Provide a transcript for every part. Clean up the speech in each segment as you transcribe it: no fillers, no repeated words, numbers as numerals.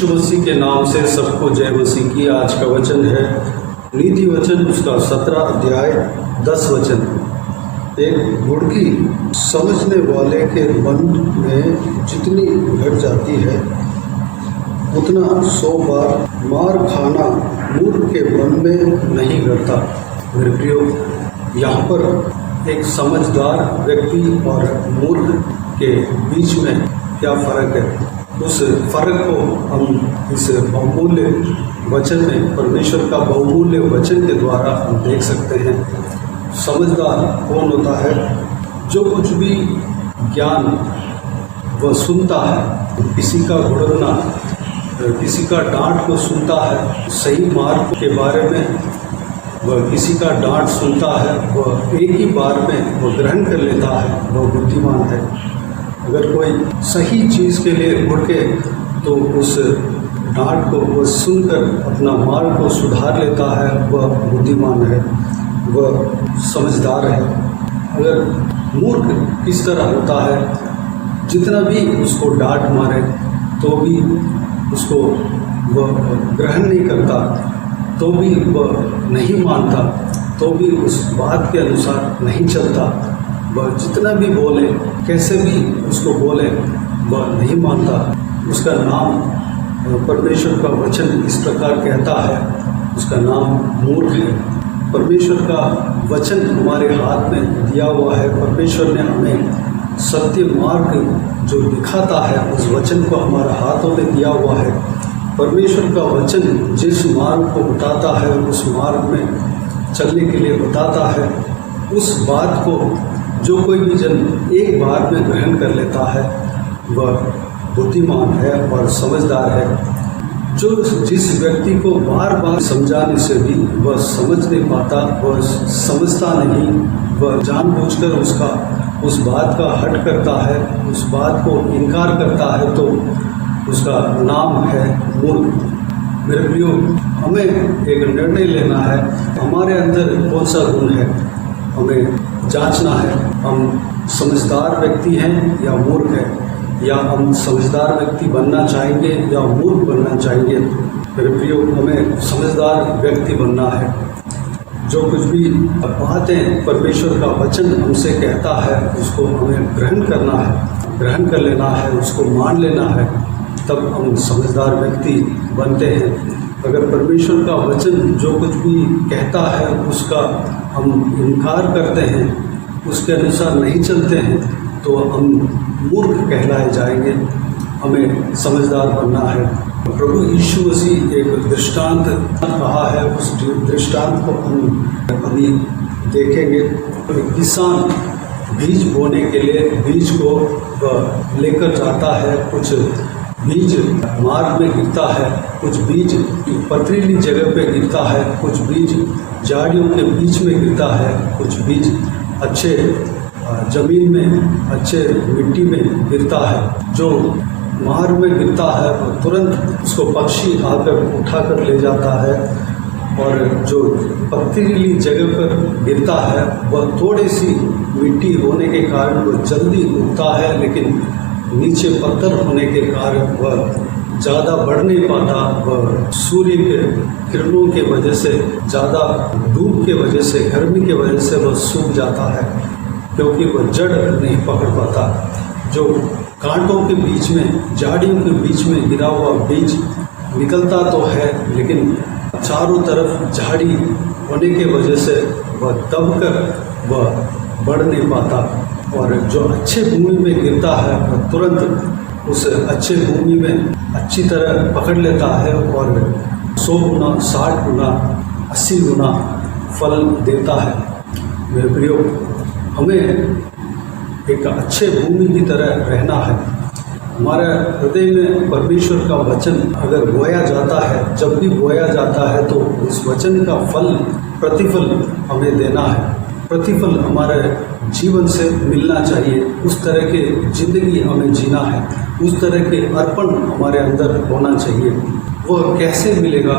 यीशु मसीह के नाम से सबको जय मसीह की। आज का वचन है नीति वचन उसका 17 अध्याय 10 वचन। एक मुर्गी समझने वाले के मन में जितनी घट जाती है उतना 100 बार मार खाना मूर्ख के मन में नहीं घटता। मेरे प्रियो, यहाँ पर एक समझदार व्यक्ति और मूर्ख के बीच में क्या फ़र्क है, उस फ़र्क को हम इस बहुमूल्य वचन में, परमेश्वर का बहुमूल्य वचन के द्वारा हम देख सकते हैं। समझदार कौन होता है? जो कुछ भी ज्ञान वह सुनता है, किसी का भुड़कना, किसी का डांट को सुनता है, सही मार्ग के बारे में वह किसी का डांट सुनता है, वह एक ही बार में वह ग्रहण कर लेता है, वह बुद्धिमान है। अगर कोई सही चीज़ के लिए भुड़के तो उस डांट को वह सुनकर अपना मार्ग को सुधार लेता है, वह बुद्धिमान है, वह समझदार है। अगर मूर्ख किस तरह होता है, जितना भी उसको डांट मारे तो भी उसको वह ग्रहण नहीं करता, तो भी वह नहीं मानता, तो भी उस बात के अनुसार नहीं चलता। वह जितना भी बोले, कैसे भी उसको बोले, वह नहीं मानता। उसका नाम, परमेश्वर का वचन इस प्रकार कहता है, उसका नाम मूर्ख है। परमेश्वर का वचन हमारे हाथ में दिया हुआ है। परमेश्वर ने हमें सत्य मार्ग जो दिखाता है, उस वचन को हमारे हाथों में दिया हुआ है। परमेश्वर का वचन जिस मार्ग को बताता है, उस मार्ग में चलने के लिए बताता है। उस बात को जो कोई भी जन एक बार में ग्रहण कर लेता है, वह बुद्धिमान है और समझदार है। जो जिस व्यक्ति को बार बार समझाने से भी वह समझ नहीं पाता, वह समझता नहीं, वह जानबूझकर उस बात का हट करता है, उस बात को इनकार करता है, तो उसका नाम है मूर्ख। मेरे प्रियो, हमें एक निर्णय लेना है, हमारे अंदर कौन सा गुण है, हमें जांचना है। हम समझदार व्यक्ति हैं या मूर्ख हैं, या हम समझदार व्यक्ति बनना चाहेंगे या मूर्ख बनना चाहेंगे। मेरे प्रियो, हमें समझदार व्यक्ति बनना है। जो कुछ भी बातें परमेश्वर का वचन हमसे कहता है, उसको हमें ग्रहण करना है, ग्रहण कर लेना है, उसको मान लेना है, तब हम समझदार व्यक्ति बनते हैं। अगर परमेश्वर का वचन जो कुछ भी कहता है उसका हम इनकार करते हैं, उसके अनुसार नहीं चलते हैं, तो हम मूर्ख कहलाए जाएंगे। हमें समझदार बनना है। प्रभु यीशु मसीह एक दृष्टांत कहा है, उस दृष्टांत को हम अभी देखेंगे। एक किसान बीज बोने के लिए बीज को लेकर जाता है। कुछ बीज मार्ग में गिरता है, कुछ बीज पथरीली जगह पे गिरता है, कुछ बीज झाड़ियों के बीच में गिरता है, कुछ बीज अच्छे ज़मीन में, अच्छे मिट्टी में गिरता है। जो मार्ग में गिरता है वो तुरंत उसको पक्षी आकर उठा कर ले जाता है, और जो पथरीली जगह पर गिरता है वह थोड़ी सी मिट्टी होने के कारण वह जल्दी उगता है, लेकिन नीचे पत्थर होने के कारण वह ज़्यादा बढ़ नहीं पाता। वह सूर्य के किरणों के वजह से, ज़्यादा धूप के वजह से, गर्मी के वजह से वह सूख जाता है, क्योंकि वह जड़ नहीं पकड़ पाता। जो कांटों के बीच में, झाड़ियों के बीच में गिरा हुआ बीज निकलता तो है, लेकिन चारों तरफ झाड़ी होने के वजह से वह दबकर वह बढ़ नहीं पाता। और जो अच्छे भूमि में गिरता है वह तुरंत उस अच्छे भूमि में अच्छी तरह पकड़ लेता है, और 100 गुना, 60 गुना, 80 गुना फल देता है। मेरे प्रियो, हमें एक अच्छे भूमि की तरह रहना है। हमारे हृदय में परमेश्वर का वचन अगर बोया जाता है, जब भी बोया जाता है, तो उस वचन का फल, प्रतिफल हमें देना है। प्रतिफल हमारे जीवन से मिलना चाहिए। उस तरह के ज़िंदगी हमें जीना है, उस तरह के अर्पण हमारे अंदर होना चाहिए। वह कैसे मिलेगा?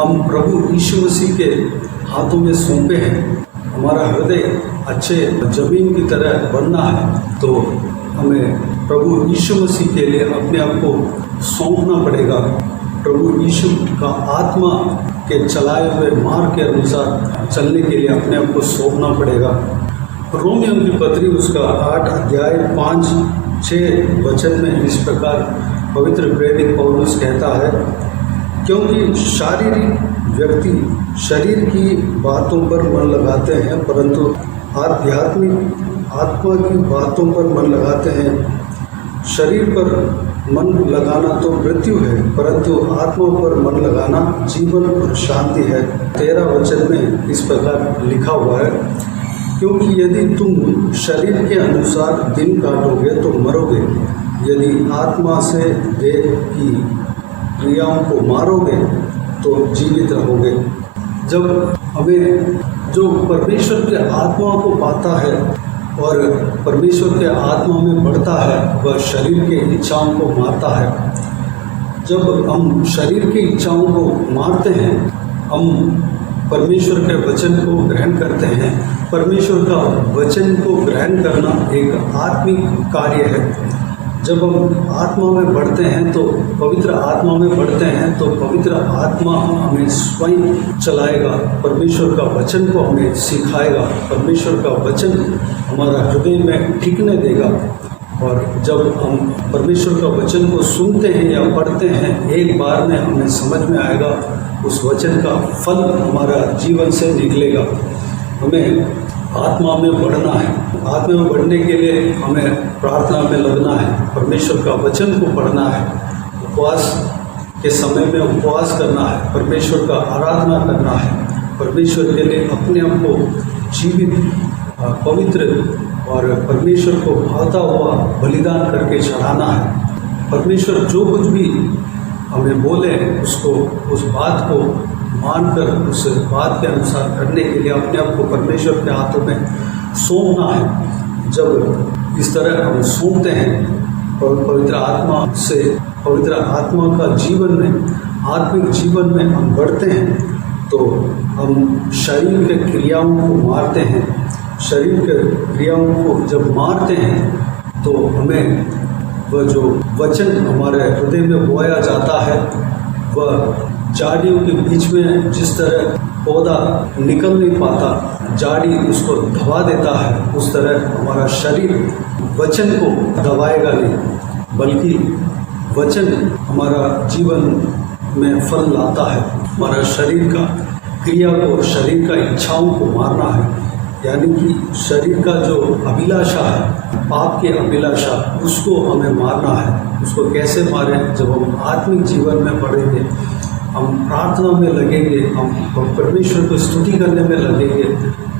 हम प्रभु यीशु मसीह के हाथों में सौंपे हैं। हमारा हृदय अच्छे ज़मीन की तरह बनना है, तो हमें प्रभु यीशु मसीह के लिए अपने आप को सौंपना पड़ेगा। प्रभु यीशु का आत्मा के चलाए हुए मार्ग के अनुसार चलने के लिए अपने आप को सौंपना पड़ेगा। रोमियों की पत्री उसका 8 अध्याय 5-6 वचन में इस प्रकार पवित्र प्रेरित पौलुस कहता है, क्योंकि शारीरिक व्यक्ति शरीर की बातों पर मन लगाते हैं, परंतु आध्यात्मिक आत्मा की बातों पर मन लगाते हैं। शरीर पर मन लगाना तो मृत्यु है, परंतु आत्मा पर मन लगाना जीवन और शांति है। 13 वचन में इस प्रकार लिखा हुआ है, क्योंकि यदि तुम शरीर के अनुसार दिन काटोगे तो मरोगे, यदि आत्मा से देह की क्रियाओं को मारोगे तो जीवित रहोगे। जब हमें जो परमेश्वर के आत्मा को पाता है और परमेश्वर के आत्मा में बढ़ता है, वह शरीर के इच्छाओं को मारता है। जब हम शरीर की इच्छाओं को मारते हैं, हम परमेश्वर के वचन को ग्रहण करते हैं। परमेश्वर का वचन को ग्रहण करना एक आत्मिक कार्य है। जब हम आत्मा में बढ़ते हैं तो पवित्र आत्मा में बढ़ते हैं तो पवित्र आत्मा हमें स्वयं चलाएगा, परमेश्वर का वचन को हमें सिखाएगा, परमेश्वर का वचन हमारा हृदय में टिकने देगा। और जब हम परमेश्वर का वचन को सुनते हैं या पढ़ते हैं, एक बार में हमें समझ में आएगा, उस वचन का फल हमारा जीवन से निकलेगा। हमें आत्मा में बढ़ना है। आत्मा में बढ़ने के लिए हमें प्रार्थना में लगना है, परमेश्वर का वचन को पढ़ना है, उपवास के समय में उपवास करना है, परमेश्वर का आराधना करना है, परमेश्वर के लिए अपने आप को जीवित, पवित्र और परमेश्वर को भाता हुआ बलिदान करके चढ़ाना है। परमेश्वर जो कुछ भी हमें बोले उसको, उस बात को मानकर उस बात के अनुसार करने के लिए अपने आप को परमेश्वर के हाथों में सौंपना है। जब इस तरह हम सौंपते हैं पवित्र आत्मा से, पवित्र आत्मा का जीवन में, आत्मिक जीवन में हम बढ़ते हैं, तो हम शरीर के क्रियाओं को मारते हैं। शरीर के क्रियाओं को जब मारते हैं तो हमें वह जो वचन हमारे हृदय में बोया जाता है, वह झाड़ियों के बीच में जिस तरह पौधा निकल नहीं पाता, झाड़ी उसको दबा देता है, उस तरह हमारा शरीर वचन को दबाएगा नहीं, बल्कि वचन हमारा जीवन में फल लाता है। हमारा शरीर का क्रिया को, शरीर का इच्छाओं को मारना है, यानी कि शरीर का जो अभिलाषा है, पाप की अभिलाषा, उसको हमें मारना है। उसको कैसे मारें? जब हम आत्मिक जीवन में बढ़ेंगे, हम प्रार्थना में लगेंगे, हम परमेश्वर को स्तुति करने में लगेंगे,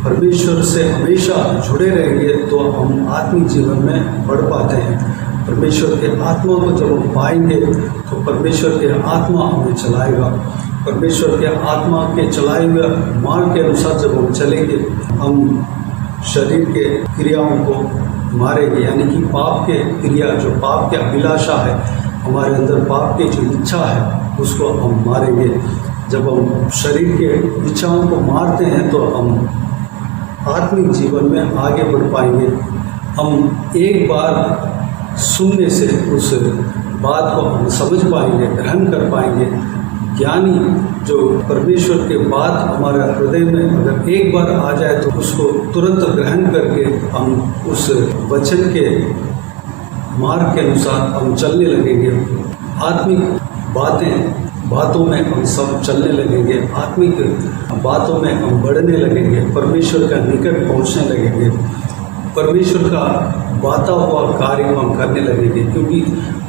परमेश्वर से हमेशा जुड़े रहेंगे, तो हम आत्मिक जीवन में बढ़ पाते हैं। परमेश्वर के आत्मा को जब हम पाएंगे तो परमेश्वर के आत्मा हमें चलाएगा। परमेश्वर के आत्मा के चलाए हुए मार्ग के अनुसार जब हम चलेंगे, हम शरीर के क्रियाओं को मारेंगे, यानी कि पाप के क्रिया, जो पाप के अभिलाषा है, हमारे अंदर पाप की जो इच्छा है, उसको हम मारेंगे। जब हम शरीर के इच्छाओं को मारते हैं तो हम आत्मिक जीवन में आगे बढ़ पाएंगे। हम एक बार सुनने से उस बात को हम समझ पाएंगे, ग्रहण कर पाएंगे। ज्ञानी जो परमेश्वर के बात हमारे हृदय में अगर एक बार आ जाए तो उसको तुरंत ग्रहण करके हम उस वचन के मार्ग के अनुसार हम चलने लगेंगे। आत्मिक बातों में हम सब चलने लगेंगे, आत्मिक बातों में हम बढ़ने लगेंगे, परमेश्वर का निकट पहुंचने लगेंगे, परमेश्वर का बाता हुआ कार्य हम करने लगेंगे। क्योंकि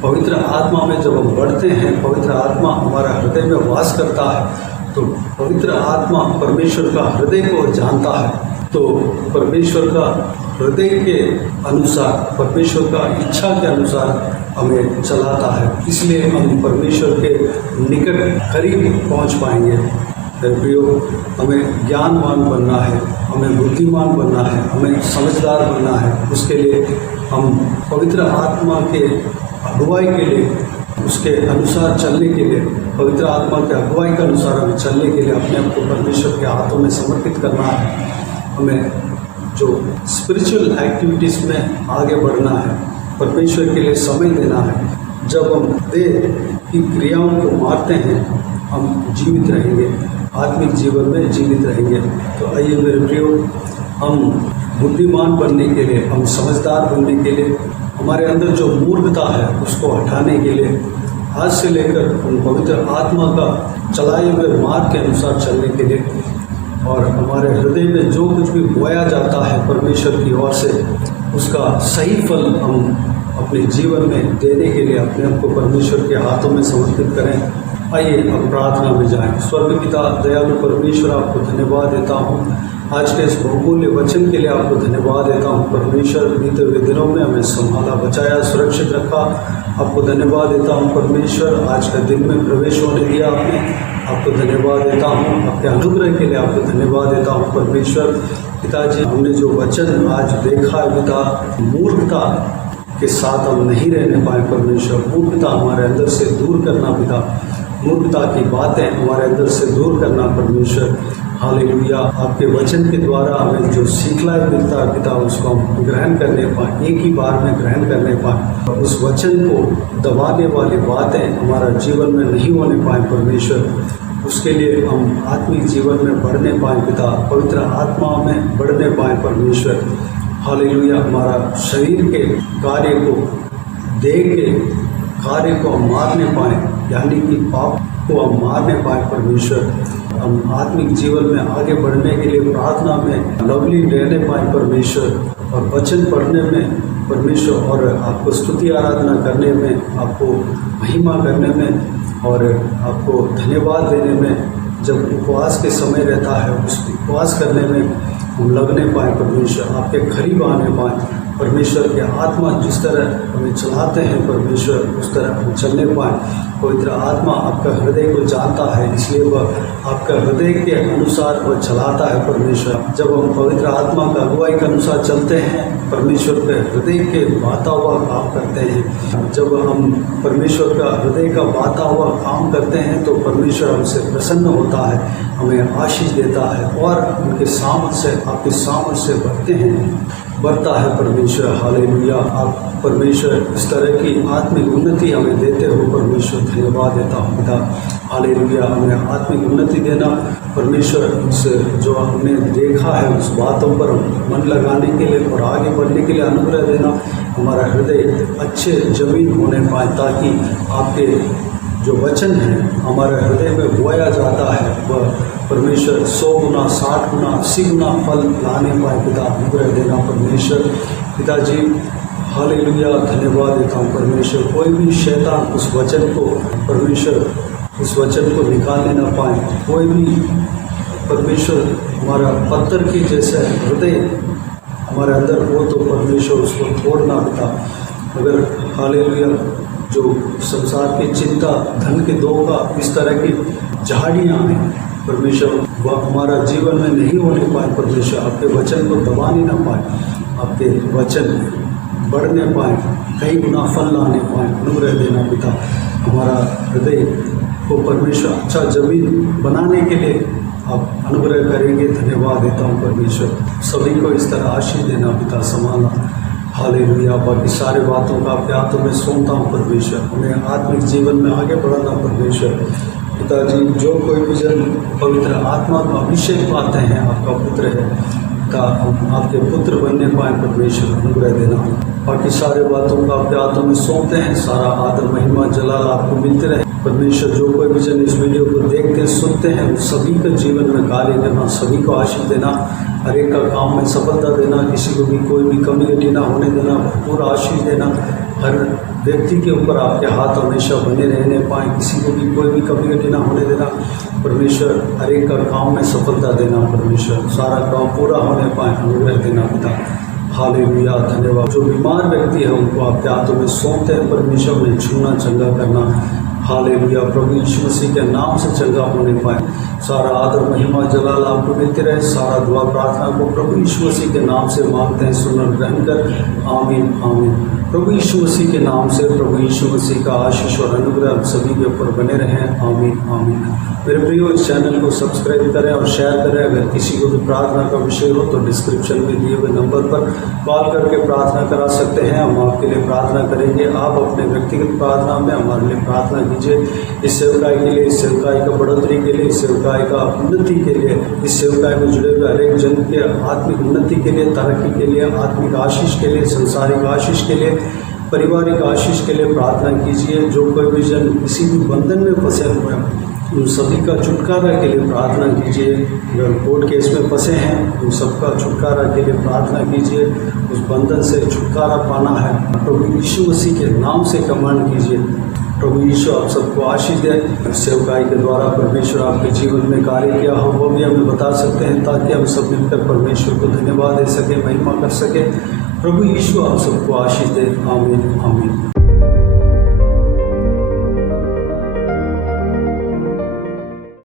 पवित्र आत्मा में जब हम बढ़ते हैं, पवित्र आत्मा हमारा हृदय में वास करता है, तो पवित्र आत्मा परमेश्वर का हृदय को जानता है, तो परमेश्वर का हृदय के अनुसार, परमेश्वर का इच्छा के अनुसार हमें चलाता है। इसलिए हम परमेश्वर के निकट करीब पहुंच पाएंगे। प्रियो, हमें ज्ञानवान बनना है, हमें बुद्धिमान बनना है, हमें समझदार बनना है। उसके लिए हम पवित्र आत्मा के अगुवाई के लिए, उसके अनुसार चलने के लिए, पवित्र आत्मा के अगुवाई के अनुसार हमें चलने के लिए अपने आप को परमेश्वर के हाथों में समर्पित करना है। हमें जो स्पिरिचुअल एक्टिविटीज़ में आगे बढ़ना है, परमेश्वर के लिए समय देना है। जब हम देह की क्रियाओं को मारते हैं हम जीवित रहेंगे, आत्मिक जीवन में जीवित रहेंगे। तो आइए मेरे प्रियो, हम बुद्धिमान बनने के लिए, हम समझदार बनने के लिए, हमारे अंदर जो मूर्खता है उसको हटाने के लिए आज से लेकर उन पवित्र आत्मा का चलाए हुए मार्ग के अनुसार चलने के लिए और हमारे हृदय में जो कुछ भी बोया जाता है परमेश्वर की ओर से उसका सही फल हम अपने जीवन में देने के लिए अपने आप को परमेश्वर के हाथों में समर्पित करें। आइए अब प्रार्थना में जाएं। स्वर्ग पिता दयालु परमेश्वर, आपको धन्यवाद देता हूँ आज के इस बहुमूल्य वचन के लिए, आपको धन्यवाद देता हूँ परमेश्वर। बीते हुए दिनों में हमें संभाला, बचाया, सुरक्षित रखा, आपको धन्यवाद देता हूँ परमेश्वर। आज का दिन में प्रवेश होने दिया आपने, आपको धन्यवाद देता हूँ। आपके अनुग्रह के लिए आपको धन्यवाद देता हूँ परमेश्वर। पिताजी, हमने जो वचन आज देखा है पिता, मूर्खता के साथ हम नहीं रहने पाए परमेश्वर। मूर्खता हमारे अंदर से दूर करना पिता, मूर्खता की बातें हमारे अंदर से दूर करना परमेश्वर। हालेलुया। आपके वचन के द्वारा हमें जो सिखलाई मिलता है पिता, उसको हम ग्रहण करने पाए, एक ही बार में ग्रहण करने पाए। उस वचन को दबाने वाली बातें हमारा जीवन में नहीं होने पाए परमेश्वर। उसके लिए हम आत्मिक जीवन में बढ़ने पाए पिता, पवित्र आत्मा में बढ़ने पाए परमेश्वर। हालेलुया। हमारा शरीर के कार्य को, देह के कार्य को हम मारने पाए, यानी कि पाप को हम मारने पाए परमेश्वर। हम आत्मिक जीवन में आगे बढ़ने के लिए प्रार्थना में लवली रहने पाए परमेश्वर, और वचन पढ़ने में परमेश्वर, और आपको स्तुति आराधना करने में, आपको महिमा करने में और आपको धन्यवाद देने में, जब उपवास के समय रहता है उस उपवास करने में हम लगने पाए परमेश्वर, आपके करीब आने पाए परमेश्वर। के आत्मा जिस तरह हमें चलाते हैं परमेश्वर, उस तरह हम चलने पाए। पवित्र आत्मा आपका हृदय को जानता है, इसलिए वह आपका हृदय के अनुसार वह चलाता है परमेश्वर। जब हम पवित्र आत्मा का अगुवाई के अनुसार चलते हैं, परमेश्वर के हृदय के बाता हुआ काम करते हैं। जब हम परमेश्वर का हृदय का बाता हुआ काम करते हैं तो परमेश्वर हमसे प्रसन्न होता है, हमें आशीष देता है और उनके सामर्थ से, आपके सामर्थ से बढ़ता है परमेश्वर। हालेलुया। आप परमेश्वर इस तरह की आत्मिक उन्नति हमें देते हो परमेश्वर, धन्यवाद देता हूँ पिता। हालेलुया। हमें आत्मिक उन्नति देना परमेश्वर, से जो हमने देखा है उस बातों पर मन लगाने के लिए और आगे बढ़ने के लिए अनुग्रह देना। हमारा हृदय अच्छे जमीन होने पाए, ताकि आपके जो वचन है हमारे हृदय में बोया जाता है वह परमेश्वर 100 गुना, 60 गुना, 80 गुना फल लाने पाए पिता, अनुग्रह देना परमेश्वर। पिताजी हालेलुया, धन्यवाद देता हूँ परमेश्वर। कोई भी शैतान उस वचन को परमेश्वर, उस वचन को निकालने ना पाए। कोई भी परमेश्वर हमारा पत्थर की जैसे हृदय हमारे अंदर हो तो परमेश्वर उसको तोड़ना पिता। अगर हालेलुया जो संसार की चिंता, धन के धोखा, इस तरह की झाड़ियाँ हैं परमेश्वर, वह हमारा जीवन में नहीं होने पाए परमेश्वर। आपके वचन को दबाने ना पाए, आपके वचन बढ़ने पाए, कई गुना फल लाने पाए, अनुग्रह देना पिता। हमारा हृदय को परमेश्वर अच्छा जमीन बनाने के लिए आप अनुग्रह करेंगे, धन्यवाद देता हूँ परमेश्वर। सभी को इस तरह आशीष देना पिता, संभालना। हालेलुया। बाकी सारे बातों का आपके हाथों में सौंपता हूँ परमेश्वर। हमें आत्मिक जीवन में आगे बढ़ाना परमेश्वर। पिताजी, जो कोई भी जन पवित्र आत्मा का अभिषेक पाते हैं, आपका पुत्र है पिता, हम आपके पुत्र बनने पाए परमेश्वर, अनुग्रह देना। बाकी सारे बातों का आपके हाथों में सौंपते हैं। सारा आदर, महिमा, जलाल आपको मिलते रहे परमेश्वर। जो कोई भी जन इस वीडियो को देखते सुनते हैं, उन सभी के जीवन में कार्य करना, सभी को आशीष देना, हर एक का काम में सफलता देना, किसी को भी कोई भी कमी घटी ना होने देना, पूरा आशीष देना। हर व्यक्ति के ऊपर आपके हाथ हमेशा बने रहने पाए, किसी को भी कोई भी कमी घटी ना होने देना परमेश्वर। हर एक का काम में सफलता देना परमेश्वर, सारा काम पूरा होने पाए, अनुग्रह देना पिता। हालेलुया, धन्यवाद। जो बीमार व्यक्ति है उनको आपके हाथों में सौंपते हैं परमेश्वर, में छूना, चंगा करना। हालेलुया। प्रभु यीशु मसीह के नाम से चंगा होने पाए। सारा आदर, महिमा, जलाल आपको मिलते रहे। सारा दुआ प्रार्थना को प्रभु यीशु मसीह के नाम से मांगते हैं, सुन और ग्रहण कर। आमीन, आमीन। प्रभु यीशु मसीह के नाम से प्रभु यीशु मसीह का आशीष और अनुग्रह आप सभी के ऊपर बने रहें। आमीन आमीन। मेरे प्रियो, इस चैनल को सब्सक्राइब करें और शेयर करें। अगर किसी को भी प्रार्थना का विषय हो तो डिस्क्रिप्शन में दिए हुए नंबर पर कॉल करके प्रार्थना करा सकते हैं। हम आपके लिए प्रार्थना करेंगे। आप अपने व्यक्तिगत प्रार्थना में हमारे लिए प्रार्थना कीजिए। इस सेवकाई के लिए, इस सेवकाई का बढ़ोतरी के लिए, इस सेवकाई का उन्नति के लिए, इस सेवकाई में जुड़े हुए हरेक जन के आत्मिक उन्नति के लिए, तरक्की के लिए, आत्मिक आशीष के लिए, संसारिक आशीष के लिए, पारिवारिक आशीष के लिए प्रार्थना कीजिए। जो कोई भी जन किसी भी बंधन में फंसे हुए हैं उन सभी का छुटकारा के लिए प्रार्थना कीजिए। अगर कोर्ट केस में फंसे हैं उन सबका छुटकारा के लिए प्रार्थना कीजिए। उस बंधन से छुटकारा पाना है, प्रभु यीशु मसीह के नाम से कमांड कीजिए। प्रभु यीशु आप सबको आशीष दे। सेवकाई के द्वारा परमेश्वर आपके जीवन में कार्य किया हो वो भी हमें बता सकते हैं, ताकि हम सब मिलकर परमेश्वर को धन्यवाद दे सके, महिमा कर सके। प्रभु यीशु आप सबको आशीष दे। आमीन आमीन।